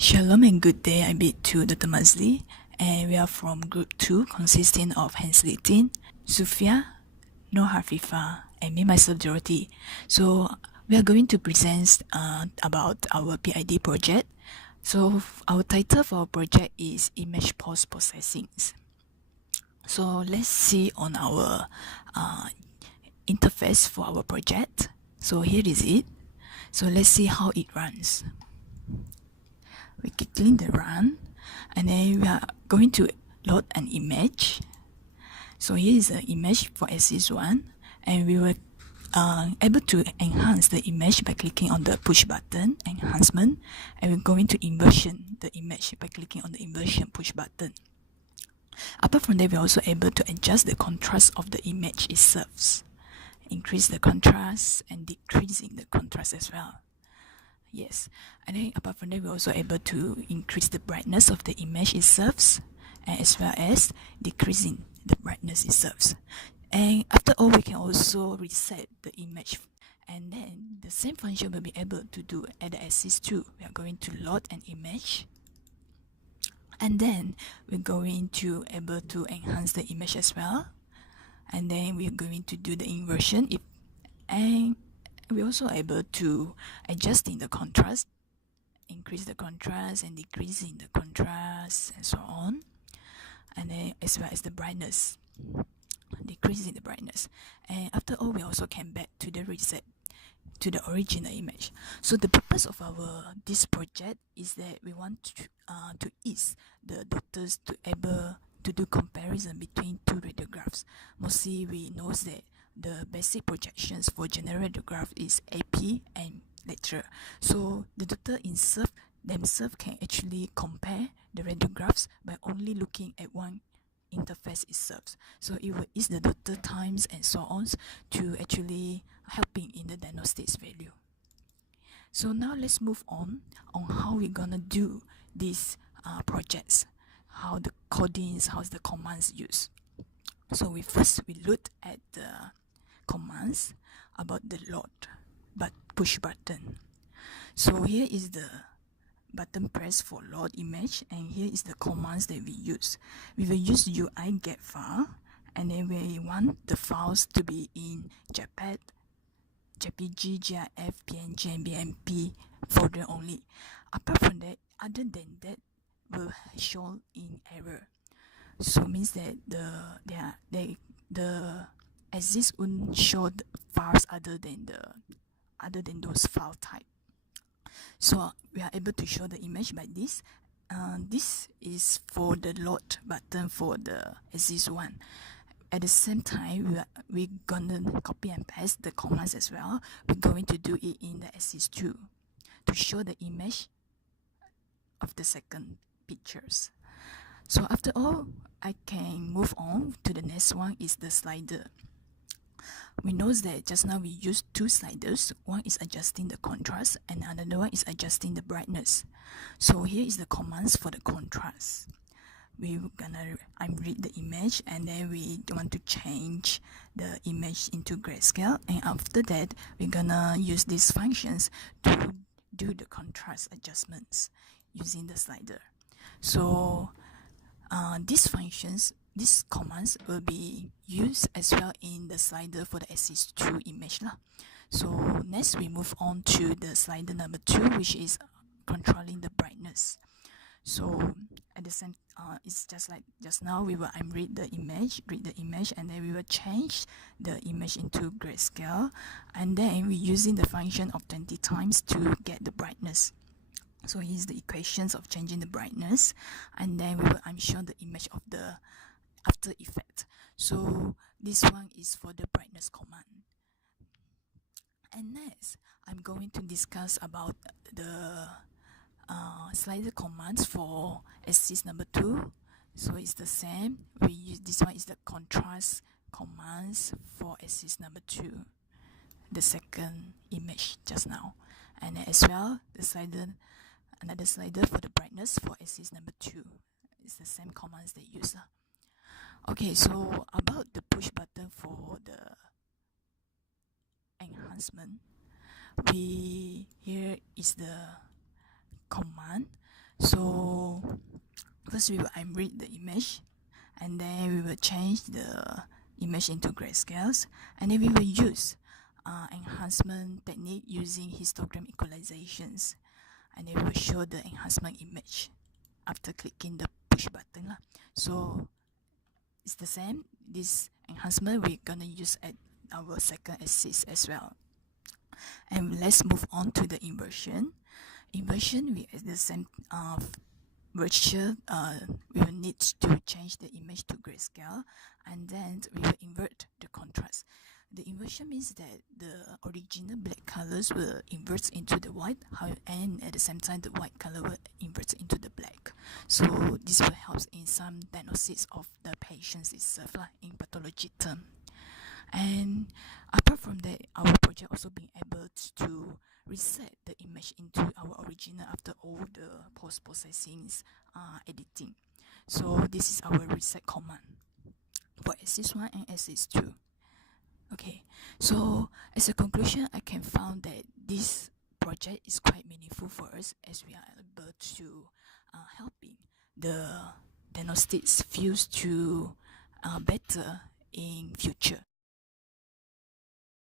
Shalom and good day. I bid to Dr. Mazli, and we are from Group 2, consisting of Hanslitin, Sufia, Noor Hafifa, and me, myself, Dorothy. So, we are going to present about our PID project. So, our title for our project is Image Post Processing. So, let's see on our interface for our project. So, here is it. So, let's see how it runs. We click the run, and then we are going to load an image. So here is the image for axis 1, and we were able to enhance the image by clicking on the push button enhancement, and we're going to inversion the image by clicking on the inversion push button. Apart from that, we're also able to adjust the contrast of the image itself, increase the contrast and decreasing the contrast as well. Yes, and then apart from that, we're also able to increase the brightness of the image itself, and as well as decreasing the brightness itself. And after all, we can also reset the image, and then the same function will be able to do at the axis 2. We are going to load an image, and then we're going to able to enhance the image as well, and then we're going to do the inversion and we're also able to adjusting the contrast, increase the contrast and decreasing the contrast and so on, and then as well as the brightness, decreasing the brightness. And after all, we also came back to the reset to the original image. So the purpose of this project is that we want to ease the doctors to able to do comparison between two radiographs. Mostly we know that the basic projections for general radiograph is AP and lateral. So the doctor themselves can actually compare the radiographs by only looking at one interface itself. So it will ease the doctor times and so on to actually helping in the diagnostics value. So now let's move on how we're gonna do these projects, how the codings, how the commands used. So we look at the commands about the load but push button. So here is the button press for load image, and here is the commands that we use. We will use UI get file, and then we want the files to be in JPEG, JPG, GIF, PNG, and BMP folder only. Apart from that, other than that, will show in error. So means that the axis won't show the files other than those file type. So we are able to show the image by this. This is for the load button for the axis 1. At the same time, we're gonna copy and paste the commands as well. We're going to do it in the axis 2 to show the image of the second pictures. So after all, I can move on to the next one is the slider. We know that just now we used two sliders. One is adjusting the contrast and another one is adjusting the brightness. So here is the commands for the contrast. I'm read the image, and then we want to change the image into grayscale, and after that we're gonna use these functions to do the contrast adjustments using the slider. So these commands will be used as well in the slider for the axis 2 image lah. So next we move on to the slider number 2, which is controlling the brightness. So at the same it's just like just now I'm read the image, and then we will change the image into grayscale, and then we're using the function of 20 times to get the brightness. So here's the equations of changing the brightness, and then I'm showing the image of the after effect. So this one is for the brightness command. And next, I'm going to discuss about the slider commands for axis number 2. So it's the same. We use this one is the contrast commands for axis number 2, the second image just now, and as well another slider for the brightness for axis number 2. It's the same commands they use. Okay, so about the push button for the enhancement, here is the command. So first we will unread the image, and then we will change the image into grayscales, and then we will use enhancement technique using histogram equalizations, and then we will show the enhancement image after clicking the push button lah. So it's the same. This enhancement we're gonna use at our second axis as well. And let's move on to the inversion. Inversion, we at the same virtual, we will need to change the image to grayscale, and then we will invert the contrast. The inversion means that the original black colors will invert into the white, and at the same time the white color will invert into the black. So this will help in some diagnosis of the patients itself, in pathology term. And apart from that, our project also being able to reset the image into our original after all the post-processing editing. So this is our reset command for axis 1 and axis 2. Okay, so as a conclusion, I can found that this project is quite meaningful for us as we are able to helping the diagnostics fields to better in future.